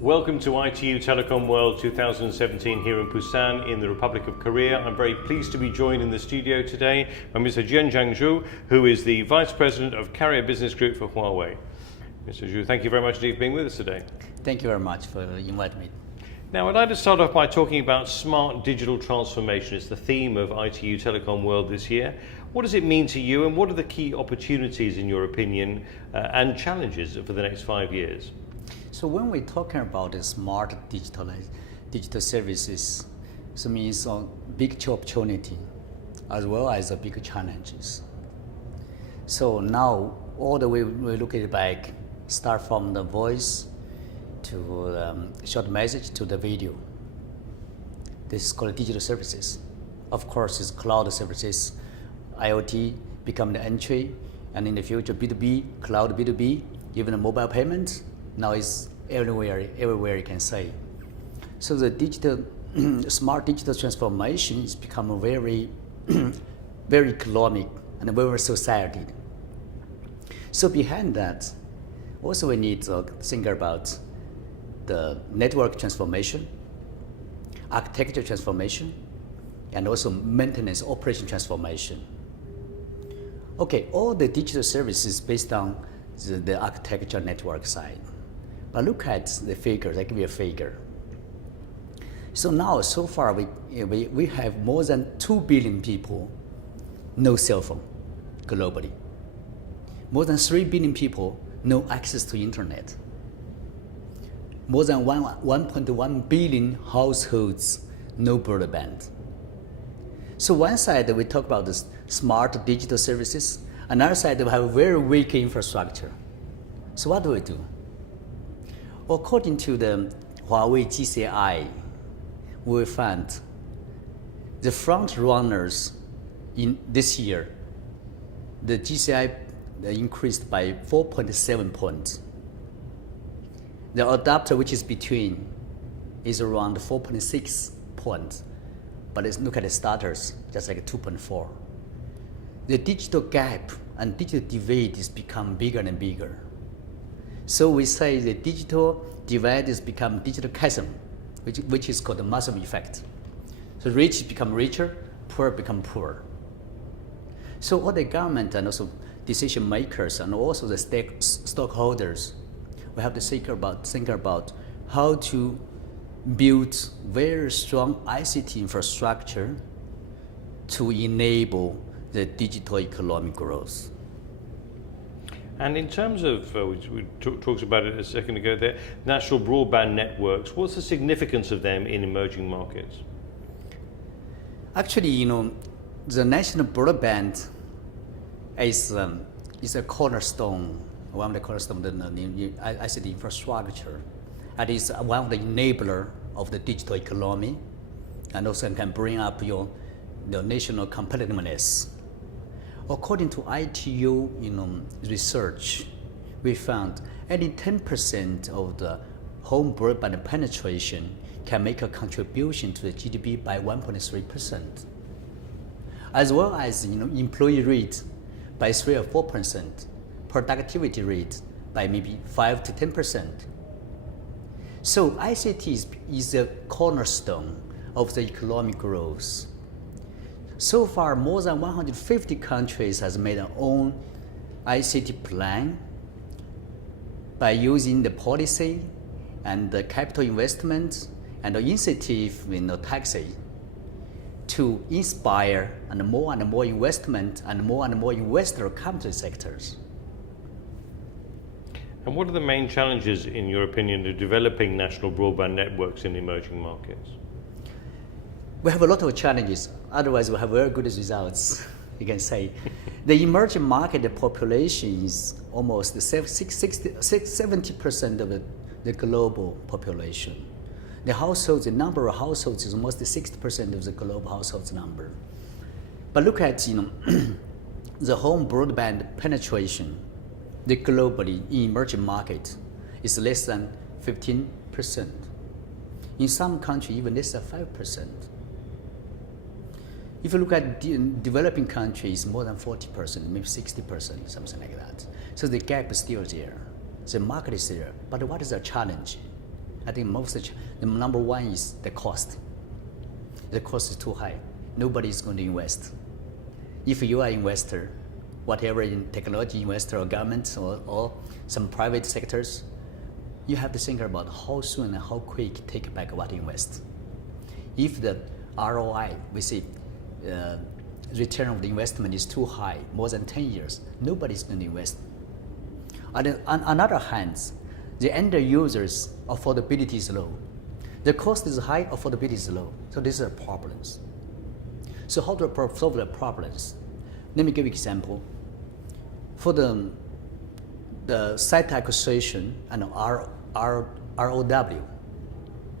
Welcome to ITU Telecom World 2017 here in Busan in the Republic of Korea. I'm very pleased to be joined in the studio today by Mr. Zhou, who is the Vice President of Carrier Business Group for Huawei. Mr. Zhou, thank you very much indeed for being with us today. Thank you very much for inviting me. Now, I'd like to start off by talking about smart digital transformation. It's the theme of ITU Telecom World this year. What does it mean to you, and what are the key opportunities, in your opinion, and challenges for the next 5 years? So when we're talking about the smart digital services, it means a big opportunity as well as a big challenges. So now, all the way we look at it back, start from the voice to short message to the video. This is called digital services. Of course, it's cloud services. IoT become the entry, and in the future, B2B, cloud B2B, even the mobile payment, now it's everywhere you can say. So the smart digital transformation has become a very, very economic and very society. So behind that, also we need to think about the network transformation, architecture transformation, and also maintenance operation transformation. Okay, all the digital services based on the architecture network side. But look at the figure, I give you a figure. So now, so far, we have more than 2 billion people no cell phone globally. More than 3 billion people no access to internet. More than 1.1 billion households no broadband. So one side we talk about the smart digital services, another side we have a very weak infrastructure. So what do we do? According to the Huawei GCI, we found the front runners in this year, the GCI increased by 4.7 points. The adapter, which is between, is around 4.6 points. But let's look at the starters, just like 2.4. The digital gap and digital divide is become bigger and bigger. So we say the digital divide has become digital chasm, which is called the Muslim effect. So rich become richer, poor become poor. So all the government and also decision makers and also the stockholders, we have to think about how to build very strong ICT infrastructure to enable the digital economic growth. And in terms of, we talked about it a second ago there, national broadband networks, what's the significance of them in emerging markets? Actually, the national broadband is a cornerstone, one of the cornerstones of the ICT infrastructure. And is one of the enabler of the digital economy, and also can bring up the national competitiveness. According to ITU research, we found only 10% of the home broadband penetration can make a contribution to the GDP by 1.3%, as well as employee rate by 3 or 4%, productivity rate by maybe 5 to 10%. So ICT is a cornerstone of the economic growth. So far, more than 150 countries has made their own ICT plan by using the policy and the capital investment and the incentive taxi to inspire and more investment and more investor come to the sectors. And what are the main challenges, in your opinion, to developing national broadband networks in emerging markets? We have a lot of challenges, otherwise we have very good results, you can say. The emerging market, the population is almost 70% of the global population. The number of households is almost 60% of the global households number. But look at the home broadband penetration. The globally in emerging market is less than 15%. In some countries, even less than 5%. If you look at developing countries, more than 40%, maybe 60%, something like that. So the gap is still there. The market is there. But what is the challenge? I think the number one is the cost. The cost is too high. Nobody is going to invest. If you are an investor, whatever in technology investor or government or some private sectors, you have to think about how soon and how quick take back what you invest. If the ROI, we see return of the investment is too high, more than 10 years, nobody's going to invest. On other hand, the end users' affordability is low. The cost is high, affordability is low. So these are problems. So how to solve the problems? Let me give you an example. For the site acquisition and ROW,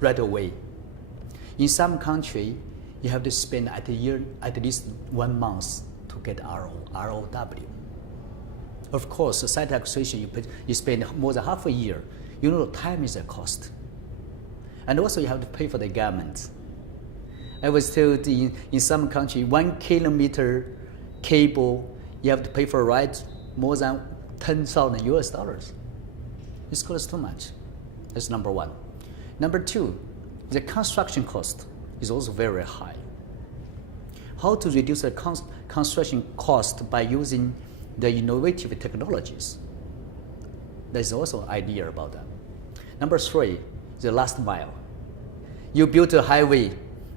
right away. In some country, you have to spend at least 1 month to get ROW. Of course, the site acquisition, you spend more than half a year. You know, time is a cost. And also you have to pay for the government. I was told in some country, 1 kilometer cable, you have to pay for a ride more than 10,000 US dollars. This costs too much. That's number one. Number two, the construction cost is also very high. How to reduce the construction cost by using the innovative technologies? There's also an idea about that. Number three, the last mile. You build a highway,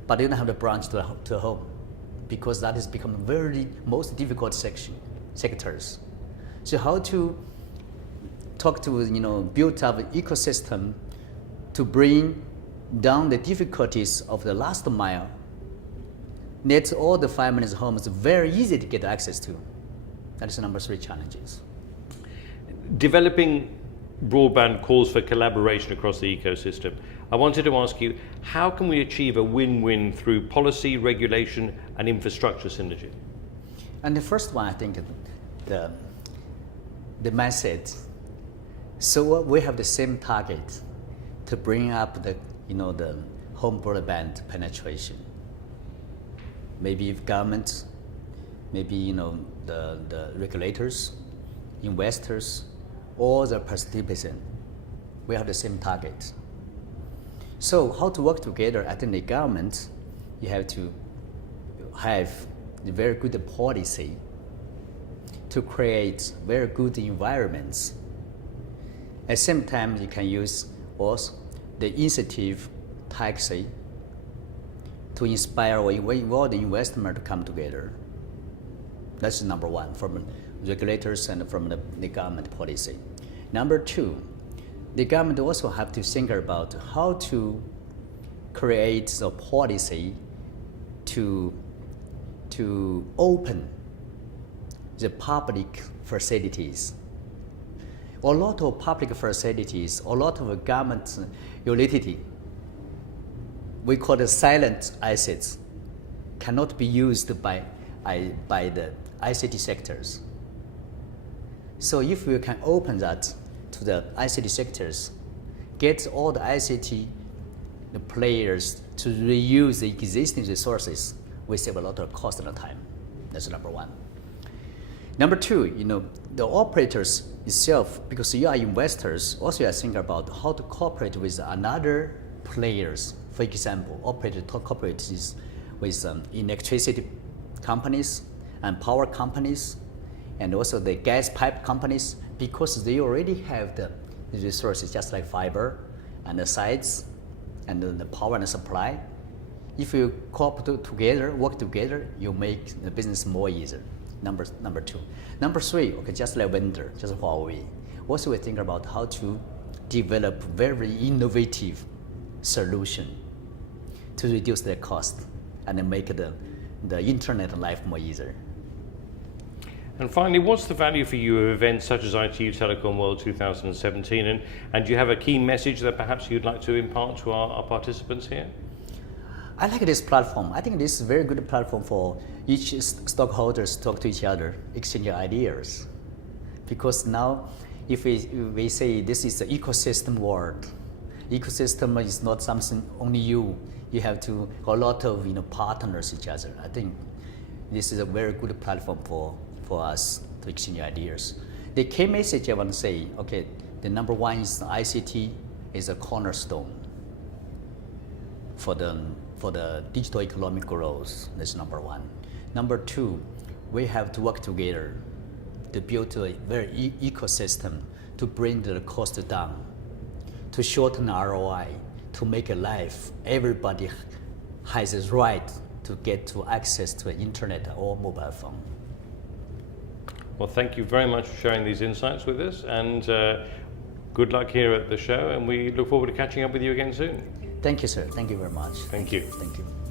but you don't have the branch to home, because that has become very most difficult sectors. So how to talk to build up an ecosystem to bring down the difficulties of the last mile. Let all the families' homes very easy to get access to. That is number three challenges. Developing broadband calls for collaboration across the ecosystem. I wanted to ask you, how can we achieve a win-win through policy, regulation, and infrastructure synergy? And the first one, I think, the mindset. So we have the same target to bring up the home broadband penetration. Maybe if government, maybe the regulators, investors, all the participants, we have the same target. So how to work together? I think the government, you have to have a very good policy to create very good environments. At the same time, you can use also the incentive taxi to inspire or involve the investment to come together. That's number one from regulators and from the government policy. Number two, the government also have to think about how to create a policy to open the public facilities. A lot of public facilities, a lot of government utility, we call the silent assets, cannot be used by the ICT sectors. So if we can open that to the ICT sectors, get all the ICT players to reuse the existing resources, we save a lot of cost and time. That's number one. Number two, the operators itself, because you are investors, also you are thinking about how to cooperate with another players. For example, operators cooperate with electricity companies and power companies, and also the gas pipe companies, because they already have the resources, just like fiber and the sites and the power and the supply. If you cooperate together, work together, you make the business more easier. Number two. Number three, okay, just like vendor, just Huawei. Also, we think about how to develop very innovative solution to reduce their cost and make the internet life more easier. And finally, what's the value for you of events such as ITU Telecom World 2017? And do you have a key message that perhaps you'd like to impart to our participants here? I like this platform. I think this is a very good platform for each stockholders to talk to each other, exchange ideas. Because now, if we say this is the ecosystem world, ecosystem is not something only you have to a lot of partners each other. I think this is a very good platform for us to exchange ideas. The key message I want to say, okay, the number one is ICT is a cornerstone for the digital economic growth. That's number one. Number two, we have to work together to build a very ecosystem to bring the cost down, to shorten ROI, to make a life everybody has the right to get to access to internet or mobile phone. Well, thank you very much for sharing these insights with us, and good luck here at the show, and we look forward to catching up with you again soon. Thank you, sir. Thank you very much. Thank you. Thank you.